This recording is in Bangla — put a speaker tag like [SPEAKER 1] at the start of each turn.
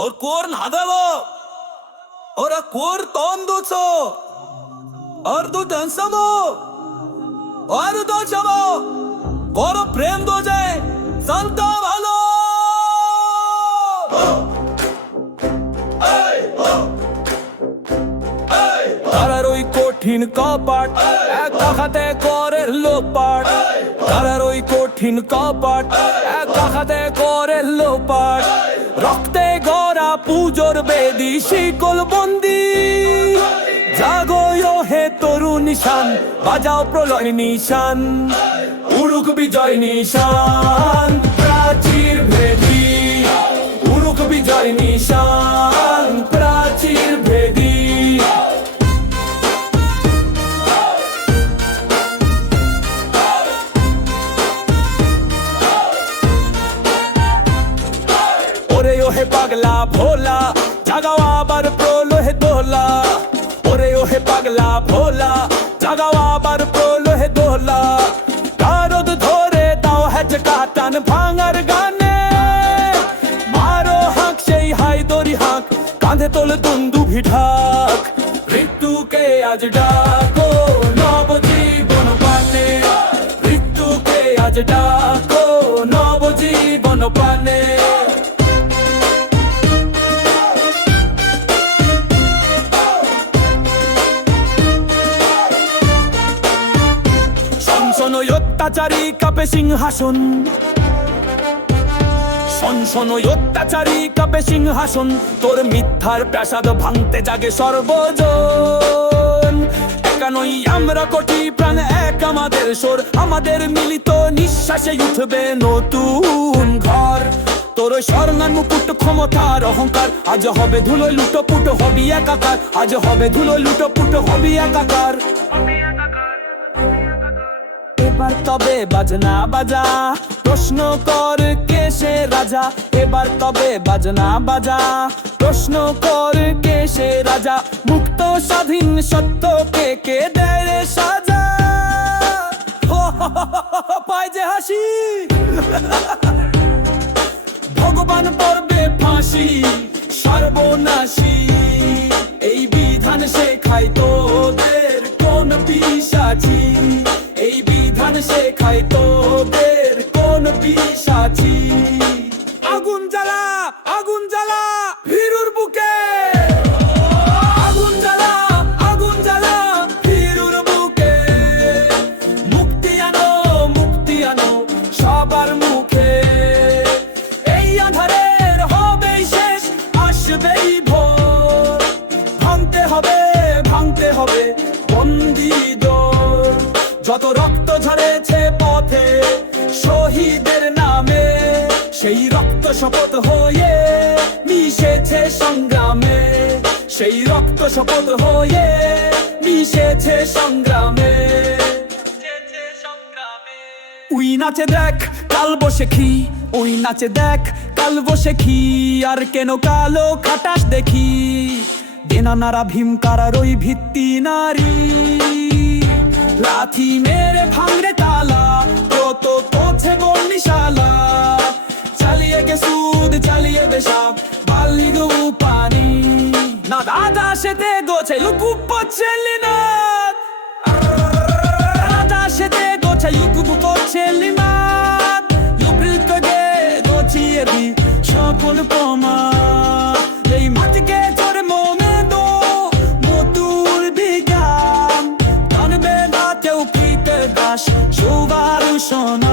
[SPEAKER 1] और कोर नादवो, और कोर तोम दूसो और दू धनसमो और दो चमो और प्रेम दो जाए संता भालो। তারার ওই কঠিন কপাট এক হাতে করে লোপাট তারার ওই কঠিন কপাট এক হাতে করে লোপাট পুজোর বেদি শিকল বন্দি। জাগো হে তরু নিশান বাজাও প্রলয় নিশান উড়ুক বিজয় নিশান। ওহে পাগলা ভোলা, জাগাও আবার প্রলোহে দোলা। ওরে ওহে পাগলা ভোলা, জাগাও আবার প্রলোহে দোলা। কারদ ধরে দাও হ্যাচ কাটান ভাঙার গানে। মারো হাঁক, সেই হাই দড়ি হাঁক, কাঁধে তোল দুন্দু ভিঢাক মৃত্যুকে আজ ডাকো, নবজীবন পানে। মৃত্যুকে আজ ডাকো, নবজীবন পানে। শনশনই অত্যাচারী কাপে সিংহাসন। শনশনই অত্যাচারী কাপে সিংহাসন। তোর মিথ্যার প্রাসাদ ভাঙতে জাগে সর্বজন। একানই আমরা কোটি প্রাণ, এক আমাদের সোর। আমাদের মিলিত নিঃশ্বাসে উঠবে নতুন ঘর। তোর স্বর্ণার মুকুট ক্ষমতার অহংকার। আজ হবে ধুলো লুটো পুটো হবি একাকার। আজ হবে ধুলো লুটো পুটো হবি একাকার। এবার তবে বাজনা বাজা। প্রশ্ন কর কে সে রাজা, এবার তবে বাজনা বাজা। প্রশ্ন কর কে সে রাজা, মুক্ত স্বাধীন সত্য কে কে দেয় রে সাজা? পায় যে হাসি। ভগবান পর্বে ফাঁসি, সর্বনাশী। এই বিধান শেখাই তোদের কোন বিধান শেখাই তোদের কোন পিসাচি আগুন জ্বালা আগুন জ্বালা ভীরুর বুকে। মুক্তি আনো মুক্তি আনো সবার মুখে। এই ভোর। ভাঙতে হবে ভাঙতে হবে বন্দি দোর। যত রক্ত ঝরেছে পথে শহীদের নামে, সেই রক্ত শপথ হয়ে মিশেছে সংগ্রামে। সেই রক্ত শপথ হয়ে মিশেছে সংগ্রামে। উই নাচে দেখ, কাল বসে খি উই নাচে দেখ, কাল বসে খি আর কেন কালো খাটাস দেখি? দেনা নারা ভীম কারার ওই ভিত্তি নারী। লাথি মেরে ভাঙরে তালা কত বললি শালা চালিয়ে গে সুদ, চালিয়ে বেশাব বালি গো পানি। না দাদা সেতে গোছে, লুকু পচেলি না দাদা সেতে গোছে czajuku poczęli mat corazón.